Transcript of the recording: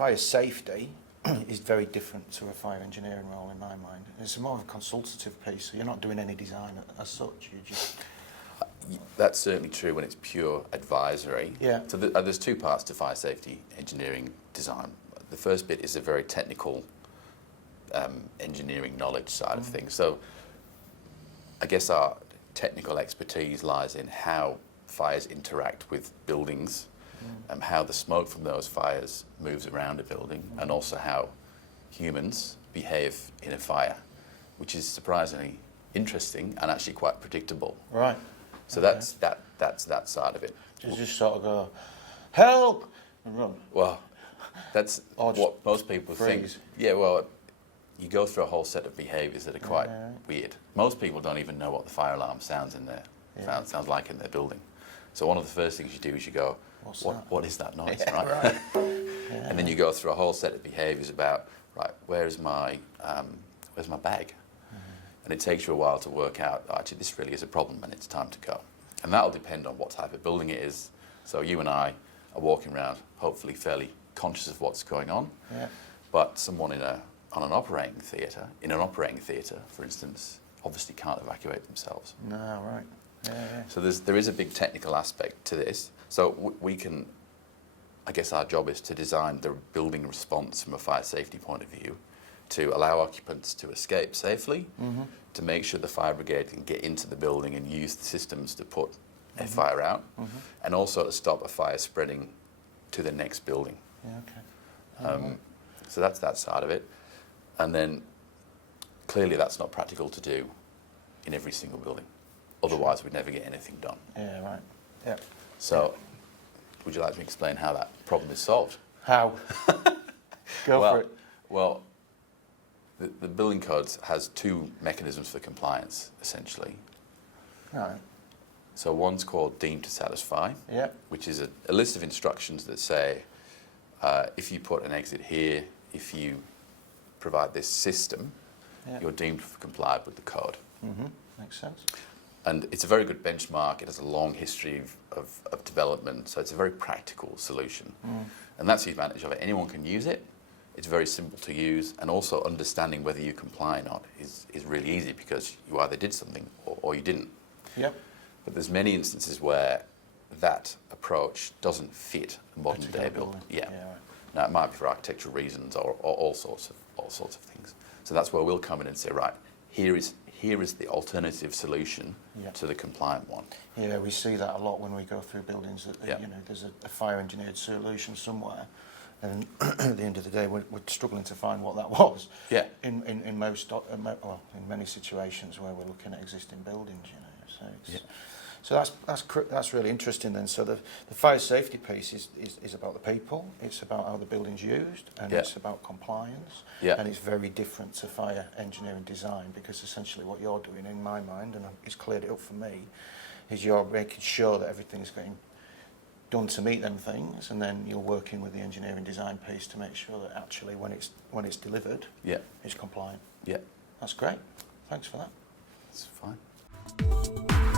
fire safety is very different to a fire engineering role in my mind. It's more of a consultative piece, so you're not doing any design as such. You just That's certainly true when it's pure advisory. Yeah. So there's two parts to fire safety engineering design. The first bit is a very technical engineering knowledge side of things. So I guess our technical expertise lies in how fires interact with buildings, and how the smoke from those fires moves around a building, and also how humans behave in a fire, which is surprisingly interesting and actually quite predictable. right. So Okay. that's that side of it. You just sort of go, help, and run. Well, that's Or just what most people think. freeze. Yeah, well, you go through a whole set of behaviours that are quite Yeah. weird. Most people don't even know what the fire alarm sounds in their sounds like in their building. So one of the first things you do is you go, What's that? what is that noise, Yeah, right? right. And then you go through a whole set of behaviours about, right, where's my bag? And it takes you a while to work out, oh, actually, this really is a problem and it's time to go. And that'll depend on what type of building it is. So you and I are walking around, hopefully fairly conscious of what's going on. Yeah. But someone in an operating theatre, for instance, obviously can't evacuate themselves. No, right. Yeah. So there is a big technical aspect to this. So we can, I guess our job is to design the building response from a fire safety point of view to allow occupants to escape safely, to make sure the fire brigade can get into the building and use the systems to put a fire out, and also to stop a fire spreading to the next building. Yeah, okay. So that's that side of it. And then clearly that's not practical to do in every single building. Otherwise we'd never get anything done. Yeah, right. Yeah. So would you like to explain how that problem is solved? How? Go for it. Well, the building code has two mechanisms for compliance, essentially. Right. So one's called deemed to satisfy, Yeah. which is a list of instructions that say, if you put an exit here, if you provide this system, you're deemed to have complied with the code. Makes sense. And it's a very good benchmark. It has a long history of development, so it's a very practical solution. And that's the advantage of it. Anyone can use it. It's very simple to use, and also understanding whether you comply or not is really easy because you either did something or you didn't. Yep. But there's many instances where that approach doesn't fit a modern day building. Yeah. Right. Now it might be for architectural reasons or all sorts of things. So that's where we'll come in and say, right, here is the alternative solution to the compliant one. Yeah, we see that a lot when we go through buildings. That there's a fire engineered solution somewhere, and at the end of the day, we're struggling to find what that was. Yeah. In many situations where we're looking at existing buildings, So it's, so that's really interesting. Then, so the fire safety piece is about the people. It's about how the building's used, and it's about compliance. Yeah. And it's very different to fire engineering design, because essentially what you're doing, in my mind, and it's cleared it up for me, is you're making sure that everything's getting done to meet them things, and then you're working with the engineering design piece to make sure that actually when it's delivered, it's compliant. Yeah. That's great. Thanks for that. That's fine.